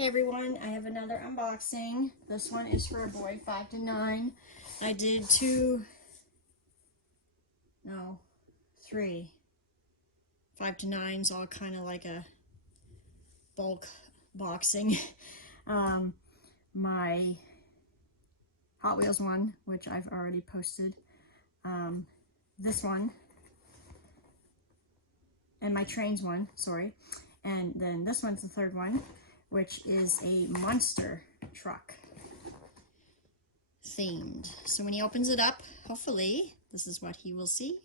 Hey everyone, I have another unboxing. This one is for a boy 5 to 9. I did three 5 to 9s, all kind of like a bulk boxing. My Hot Wheels one, which I've already posted, this one, and my Trains one, sorry, and then this one's the third one, which is a monster truck themed. So when he opens it up, hopefully this is what he will see.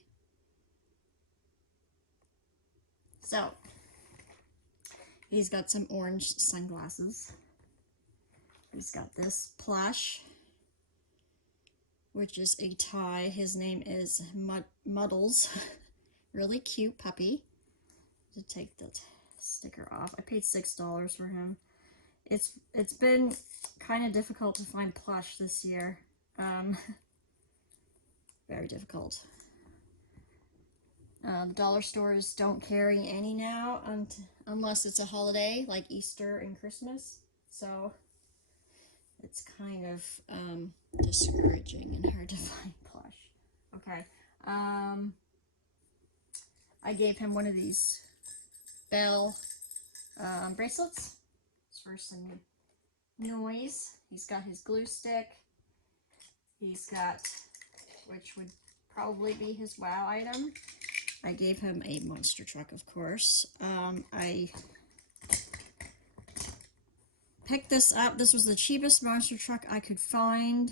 So he's got some orange sunglasses. He's got this plush, which is a tie. His name is Muddles. Really cute puppy. To take the sticker off, I paid $6 for him. It's been kind of difficult to find plush this year. Very difficult. The dollar stores don't carry any now, unless it's a holiday like Easter and Christmas. So it's kind of discouraging and hard to find plush. Okay. I gave him one of these bell bracelets for some noise. He's got his glue stick. He's got, which would probably be his wow item. I gave him a monster truck, of course. I picked this up. This was the cheapest monster truck I could find.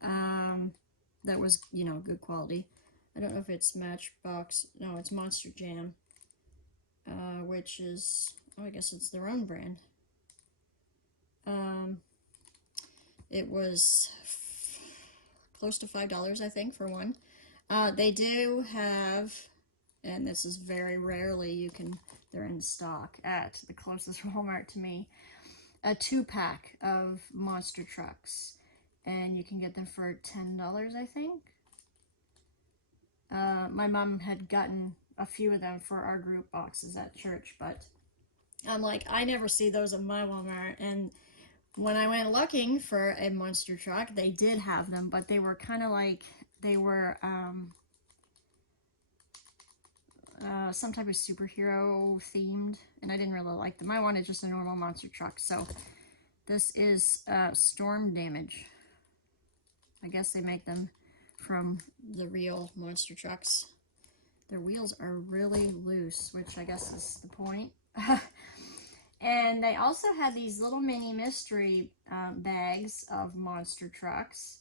That was, good quality. I don't know if it's Matchbox. No, it's Monster Jam, which is, I guess it's their own brand. It was close to $5, I think, for one. They do have, and this is very rarely, they're in stock at the closest Walmart to me, a 2-pack of monster trucks, and you can get them for $10, I think. My mom had gotten a few of them for our group boxes at church, but I'm like, I never see those at my Walmart. And when I went looking for a monster truck, they did have them, but they were kind of like, they were some type of superhero themed, and I didn't really like them. I wanted just a normal monster truck. So this is Storm Damage. I guess they make them from the real monster trucks. Their wheels are really loose, which I guess is the point. And they also had these little mini mystery bags of monster trucks.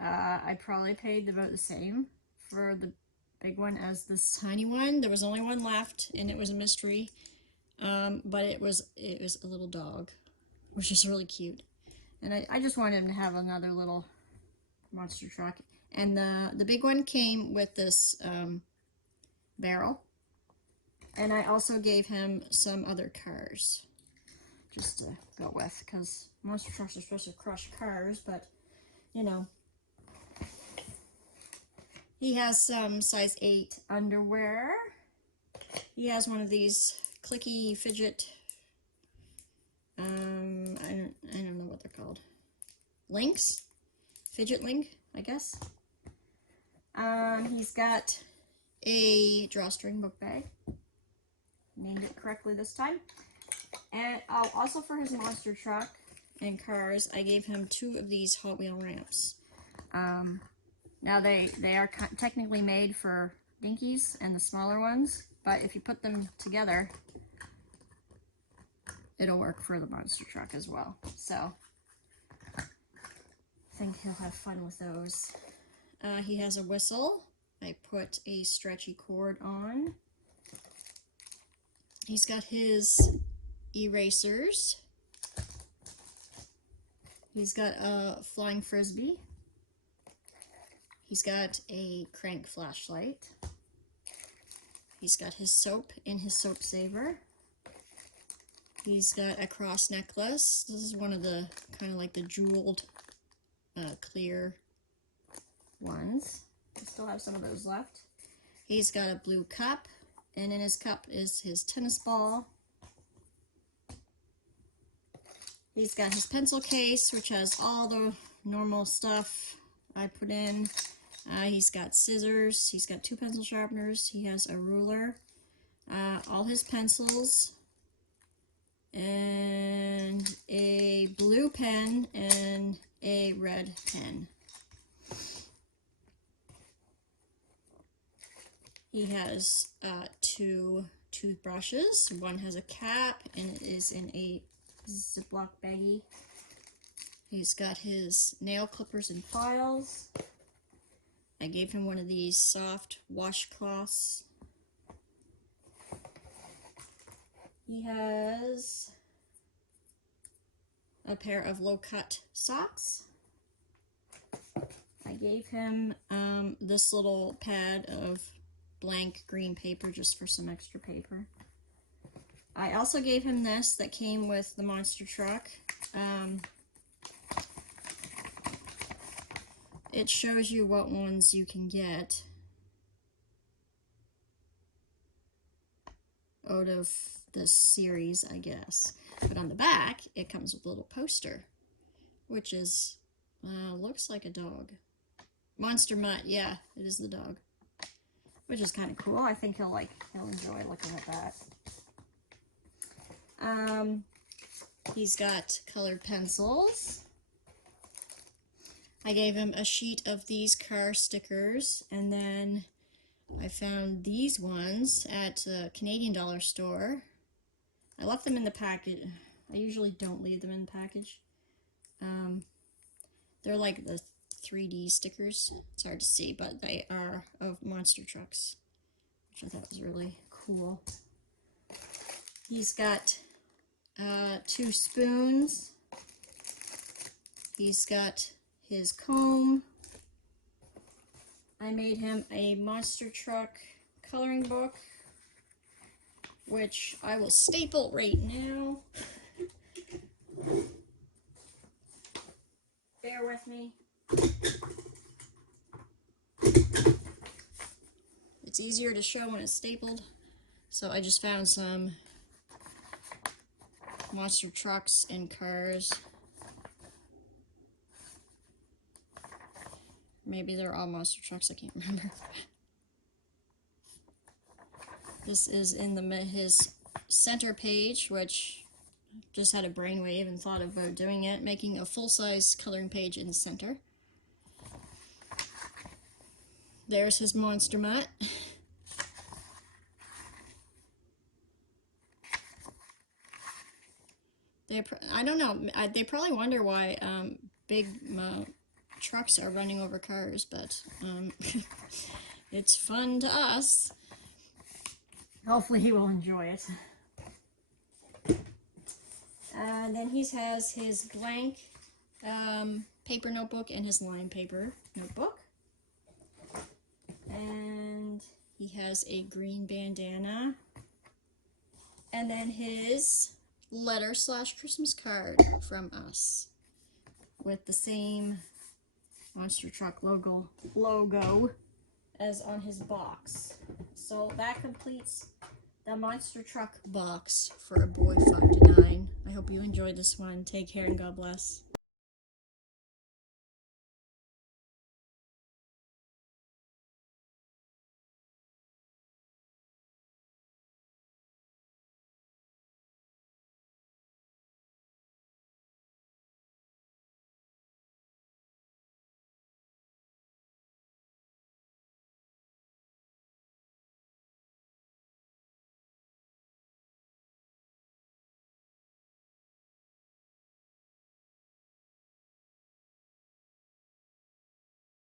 I probably paid about the same for the big one as this tiny one. There was only one left, and it was a mystery. But it was a little dog, which is really cute. And I just wanted him to have another little monster truck. And the big one came with this barrel. And I also gave him some other cars just to go with, because monster trucks are supposed to crush cars, but he has some size 8 underwear. He has one of these clicky fidget, I don't know what they're called. Links? Fidget link, I guess. He's got a drawstring book bag. Named it correctly this time. And also for his monster truck and cars, I gave him 2 of these Hot Wheel ramps. Now they are technically made for dinkies and the smaller ones, but if you put them together, it'll work for the monster truck as well. So I think he'll have fun with those. He has a whistle. I put a stretchy cord on. He's got his erasers. He's got a flying frisbee. He's got a crank flashlight. He's got his soap in his soap saver. He's got a cross necklace. This is one of the kind of like the jeweled clear ones. I still have some of those left. He's got a blue cup. And in his cup is his tennis ball. He's got his pencil case, which has all the normal stuff I put in. He's got scissors, he's got 2 pencil sharpeners, he has a ruler, all his pencils, and a blue pen and a red pen. He has 2 toothbrushes. One has a cap and it is in a Ziploc baggie. He's got his nail clippers and files. I gave him one of these soft washcloths. He has a pair of low-cut socks. I gave him this little pad of blank green paper just for some extra paper. I also gave him this that came with the monster truck. It shows you what ones you can get out of this series, I guess. But on the back, it comes with a little poster, which is, looks like a dog. Monster Mutt, yeah, it is the dog. Which is kind of cool. I think he'll enjoy looking at that. He's got colored pencils. I gave him a sheet of these car stickers, and then I found these ones at a Canadian dollar store. I left them in the package. I usually don't leave them in the package. They're like the 3D stickers. It's hard to see, but they are of monster trucks, which I thought was really cool. He's got 2 spoons. He's got his comb. I made him a monster truck coloring book, which I will staple right now. Bear with me. It's easier to show when it's stapled, so I just found some monster trucks and cars. Maybe they're all monster trucks, I can't remember. This is in his center page, which just had a brainwave and thought about doing it, making a full-size coloring page in the center. There's his Monster Mutt. I don't know, they probably wonder why big trucks are running over cars, but it's fun to us. Hopefully he will enjoy it. And then he has his blank paper notebook and his line paper notebook. And he has a green bandana. And then his letter/Christmas card from us with the same monster truck logo as on his box. So that completes the monster truck box for A Boy 5 to 9. I hope you enjoyed this one. Take care and God bless.